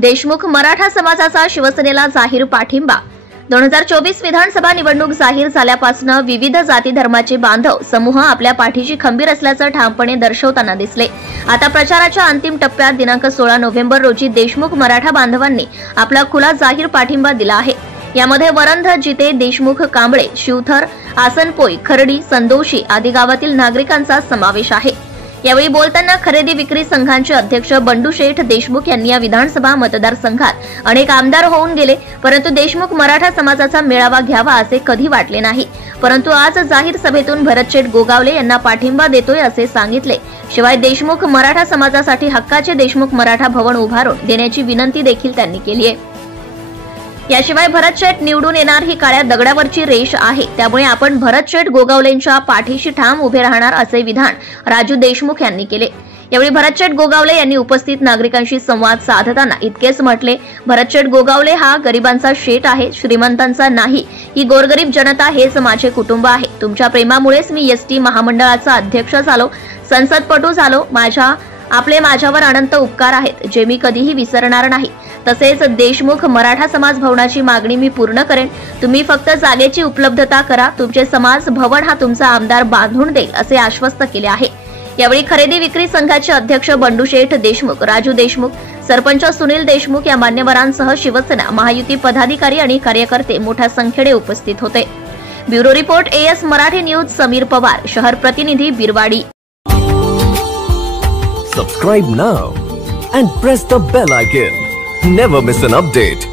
देशमुख मराठा समाजाचा शिवसेनेला जाहीर पाठिंबा। 2024 विधानसभा निवडणूक जाहीर झाल्यापासून विविध जाती धर्माचे बांधव समूह आपल्या पाठीशी खंबीर असल्याचं ठामपणे दर्शवताना दिसले। आता प्रचाराच्या अंतिम टप्प्यात दिनांक 16 नोव्हेंबर रोजी देशमुख मराठा बांधवांनी आपला खुला जाहीर पाठिंबा दिला आहे। यामध्ये वरंध, जिते, देशमुख, कांबळे, शिवथर, आसनपोई, खर्डी, संदोशी आदी गावातील नागरिकांचा समावेश आहे। यावेळी बोलताना खरेदी विक्री संघांचे अध्यक्ष बंडू शेठ देशमुख यांनी या विधानसभा मतदारसंघात अनेक आमदार होऊन गेले, परंतु देशमुख मराठा समाजाचा मेळावा घ्यावा असे कधी वाटले नाही। परंतु आज जाहीर सभेतून भरतशेठ गोगावले यांना पाठिंबा देतोय असे सांगितले। शिवाय देशमुख मराठा समाजासाठी हक्काचे देशमुख मराठा भवन उभारून देण्याची विनंती देखील त्यांनी केली आहे। याशिवाय भरतशेठ निवडून येणार ही काळ्या दगडावरची रेष आहे, त्यामुळे आपण भरतशेठ गोगावलेंच्या पाठीशी ठाम उभे राहणार असे विधान राजू देशमुख यांनी केले। यावेळी भरतशेठ गोगावले यांनी उपस्थित नागरिकांशी संवाद साधताना इतकेच म्हटले, भरतशेठ गोगावले हा गरिबांचा शेठ आहे, श्रीमंतांचा नाही। ही गोरगरीब जनता हेच माझे कुटुंब आहे। तुमच्या प्रेमामुळेच मी एसटी महामंडळाचा अध्यक्ष झालो, संसदपटू झालो। आपले माझ्यावर अनंत उपकार आहेत, जे मी कधीही विसरणार नाही। तसेच देशमुख मराठा समाज भवनाची मागणी मी पूर्ण करेन। तुम्ही फक्त जागेची उपलब्धता करा, तुमचे समाज भवन हा तुमचा आमदार बांधून देईल असे आश्वस्त केले आहे। यावेळी खरेदी विक्री संघाचे अध्यक्ष बंडू शेठ देशमुख, राजू देशमुख, सरपंच सुनील देशमुख या मान्यवरांसह शिवसेना महायुती पदाधिकारी आणि कार्यकर्ते मोठ्या संख्येने उपस्थित होते। Bureau report AS Marathi news, Sameer Pawar, शहर प्रतिनिधी, Birwadi. Subscribe now and press the bell icon. Never miss an update.